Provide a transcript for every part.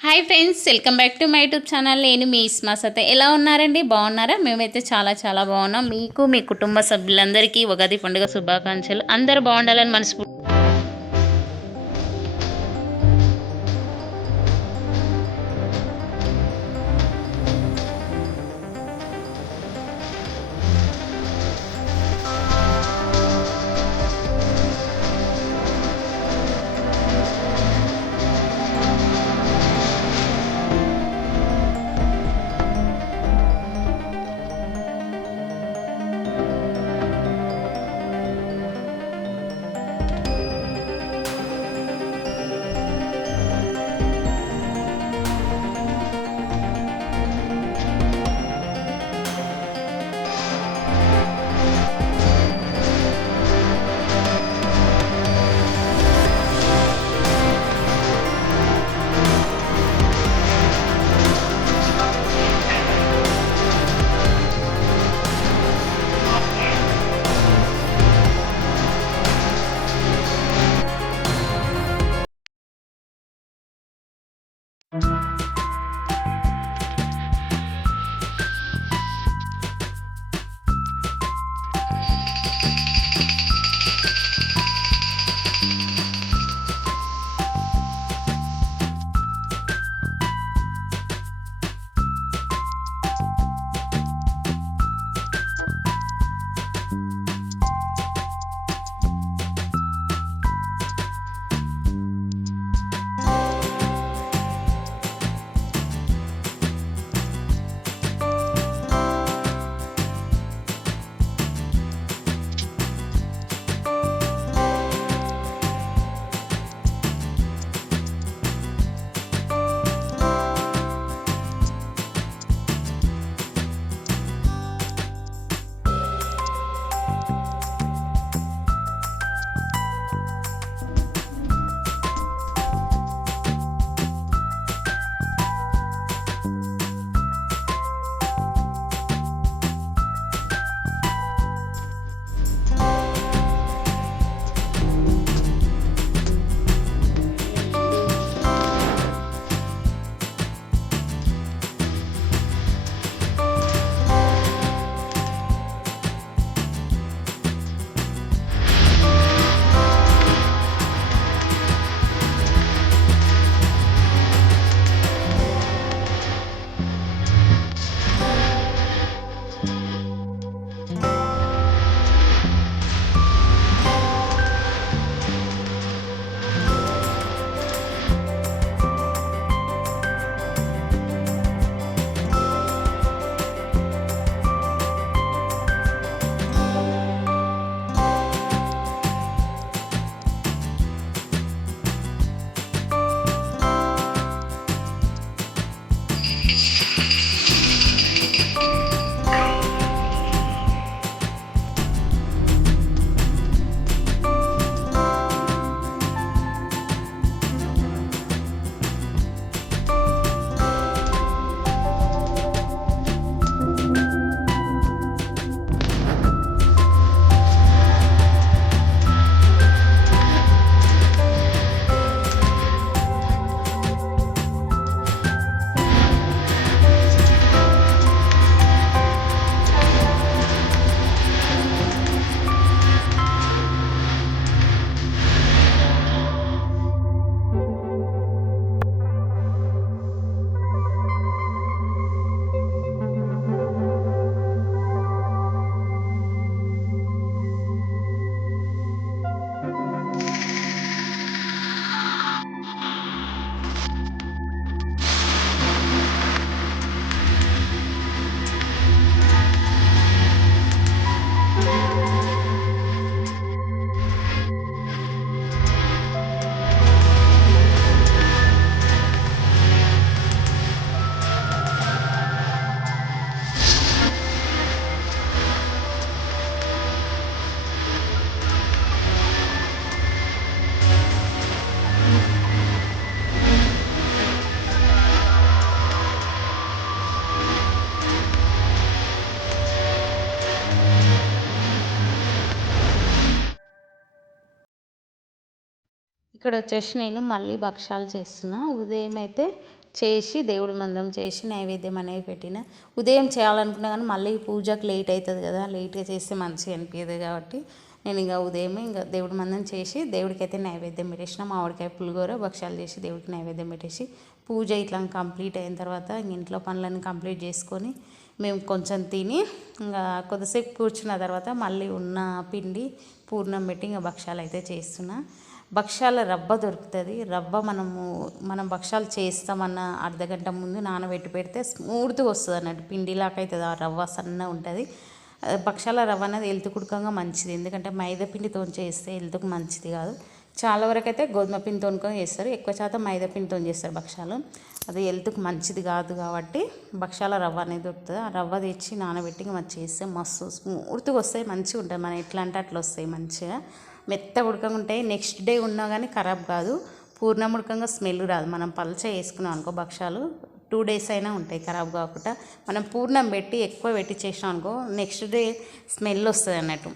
Hi friends, welcome back to my YouTube channel. నేను మీ ఇస్మా సతే. ఎలా ఉన్నారండి? బాగున్నారా? మేమైతే చాలా చాలా బాగున్నాం. మీకు మీ కుటుంబ సభ్యులందరికీ ఉగాది పండుగ శుభాకాంక్షలు. అందరూ బాగుండాలని మనస్ఫూర్తి. ఇక్కడ వచ్చేసి నేను మళ్ళీ భక్షాలు చేస్తున్నా. ఉదయం అయితే చేసి దేవుడి మందం చేసి నైవేద్యం అనేది పెట్టిన. ఉదయం చేయాలనుకున్నా కానీ మళ్ళీ పూజకు లేట్ అవుతుంది కదా, లేట్గా చేస్తే మంచిగా అనిపించదు కాబట్టి నేను ఇక ఉదయమే ఇంకా దేవుడి మందం చేసి దేవుడికి అయితే నైవేద్యం పెట్టేసిన. మామిడికాయ పులిగూర భక్షాలు చేసి దేవుడికి నైవేద్యం పెట్టేసి పూజ ఇట్లా కంప్లీట్ అయిన తర్వాత ఇంట్లో పనులన్నీ కంప్లీట్ చేసుకొని మేము కొంచెం తిని ఇంకా కొద్దిసేపు కూర్చున్న తర్వాత మళ్ళీ ఉన్న పిండి పూర్ణం పెట్టి ఇంకా భక్షాలు అయితే చేస్తున్నా. భక్షాల రవ్వ దొరుకుతుంది. రవ్వ మనం భక్షాలు చేస్తామన్న అర్ధగంట ముందు నానబెట్టి పెడితే స్మూత్గా వస్తుంది అన్నట్టు, పిండిలాగా అవుతుంది. ఆ రవ్వ సన్నగా ఉంటుంది. భక్షాల రవ్వ అనేది హెల్త్ కుడకంగా మంచిది, ఎందుకంటే మైదా పిండితో చేస్తే హెల్త్కి మంచిది కాదు. చాలా వరకు అయితే గోధుమ పిండితో చేస్తారు, ఎక్కువ శాతం మైదా పిండితో చేస్తారు భక్షాలు. అది హెల్త్కి మంచిది కాదు కాబట్టి భక్షాల రవ్వ అనేది దొరుకుతుంది. ఆ రవ్వ తెచ్చి నానబెట్టి మనం చేస్తే మస్తు స్మూత్గా వస్తాయి, మంచిగా ఉంటుంది. మనం ఎట్లా అంటే అట్లా వస్తాయి, మంచిగా మెత్త ఉడకంగా ఉంటాయి. నెక్స్ట్ డే ఉన్నా కానీ ఖరాబ్ కాదు, పూర్ణం ఉడకంగా స్మెల్ రాదు. మనం పల్చ వేసుకున్నాం అనుకో భక్షాలు 2 days అయినా ఉంటాయి ఖరాబ్ కాకుండా. మనం పూర్ణం పెట్టి ఎక్కువ పెట్టి చేసినాం అనుకో నెక్స్ట్ డే స్మెల్ వస్తుంది అన్నట్టు.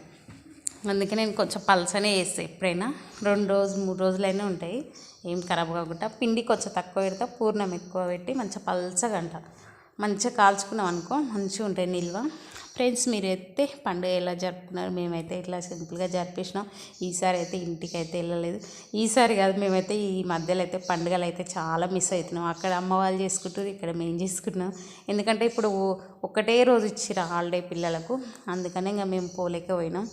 అందుకే నేను కొంచెం పల్చనే వేస్తాను ఎప్పుడైనా. 2 రోజులు 3 రోజులైనా ఉంటాయి ఏం ఖరాబ్ కాకుండా. పిండి కొంచెం తక్కువ పెడతా, పూర్ణం ఎక్కువ పెట్టి మంచిగా పల్చగా అంట మంచిగా కాల్చుకున్నాం అనుకో మంచిగా ఉంటాయి నిల్వ. ఫ్రెండ్స్, మీరు అయితే పండుగ ఎలా జరుపుకున్నారు? మేమైతే ఇట్లా సింపుల్గా జరిపేసినాం. ఈసారి అయితే ఇంటికి అయితే వెళ్ళలేదు. ఈసారి కాదు, మేమైతే ఈ మధ్యలో అయితే పండుగలు అయితే చాలా మిస్ అవుతున్నాం. అక్కడ అమ్మ వాళ్ళు చేసుకుంటారు, ఇక్కడ మేము చేసుకుంటున్నాం. ఎందుకంటే ఇప్పుడు ఒకటే రోజు ఇచ్చిర్రు హాలిడే పిల్లలకు, అందుకనే ఇంకా మేము పోలేకపోయినాం.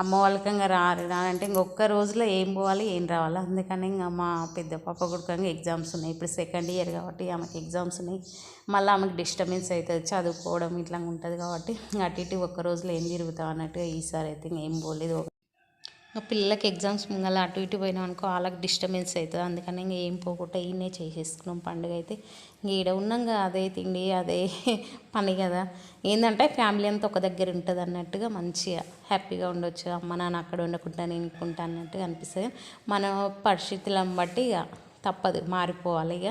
అమ్మ వాళ్ళకి ఇంకా రానంటే ఇంకొక రోజులో ఏం పోవాలి ఏం రావాలి. అందుకని ఇంకా మా పెద్ద పాప కూడా ఎగ్జామ్స్ ఉన్నాయి. ఇప్పుడు 2nd year కాబట్టి ఆమెకి ఎగ్జామ్స్ ఉన్నాయి. మళ్ళీ ఆమెకు డిస్టర్బెన్స్ అవుతుంది, చదువుకోవడం ఇట్లా ఉంటుంది కాబట్టి అటు ఇటు ఒక్క రోజులో ఏం తిరుగుతాం అన్నట్టుగా ఈసారి అయితే ఏం పోలేదు. పిల్లలకి ఎగ్జామ్స్ ముంగల అటు ఇటు పోయినాం అనుకో వాళ్ళకి డిస్టర్బెన్స్ అవుతుంది. అందుకని ఇంకా ఏం పోకుండా ఈయనే చేసేసుకున్నాం పండుగ అయితే. ఈడ ఉన్నాగా అదే తిండి అదే పని కదా. ఏంటంటే ఫ్యామిలీ అంతా ఒక దగ్గర ఉంటుంది అన్నట్టుగా మంచిగా హ్యాపీగా ఉండొచ్చు. అమ్మ నాన్న అక్కడ ఉండకుండా నేను ఇంకుంటా అన్నట్టుగా అనిపిస్తుంది. మన పరిస్థితులను బట్టి ఇక తప్పదు, మారిపోవాలి ఇక.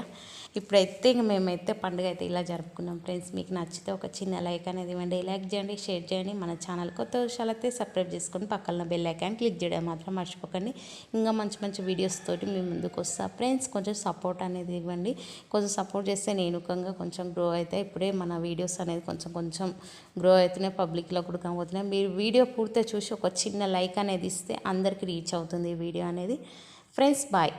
ఇప్పుడైతే ఇంక మేమైతే పండుగ అయితే ఇలా జరుపుకున్నాం. ఫ్రెండ్స్, మీకు నచ్చితే ఒక చిన్న లైక్ అనేది ఇవ్వండి, లైక్ చేయండి, షేర్ చేయండి. మన ఛానల్ కొత్త విషయాలు అయితే సబ్స్క్రైబ్ చేసుకొని పక్కన బెల్ ఐకాన్ క్లిక్ చేయడం మాత్రం మర్చిపోకండి. ఇంకా మంచి మంచి వీడియోస్ తోటి మీ ముందుకు వస్తా. ఫ్రెండ్స్, కొంచెం సపోర్ట్ అనేది ఇవ్వండి. కొంచెం సపోర్ట్ చేస్తే నేను కొంచెం గ్రో అయితే ఇప్పుడే మన వీడియోస్ అనేది కొంచెం గ్రో అవుతున్నాయి, పబ్లిక్లో కూడా కనబోతున్నాయి. మీరు వీడియో పూర్తిగా చూసి ఒక చిన్న లైక్ అనేది ఇస్తే అందరికీ రీచ్ అవుతుంది ఈ వీడియో అనేది. Friends, bye.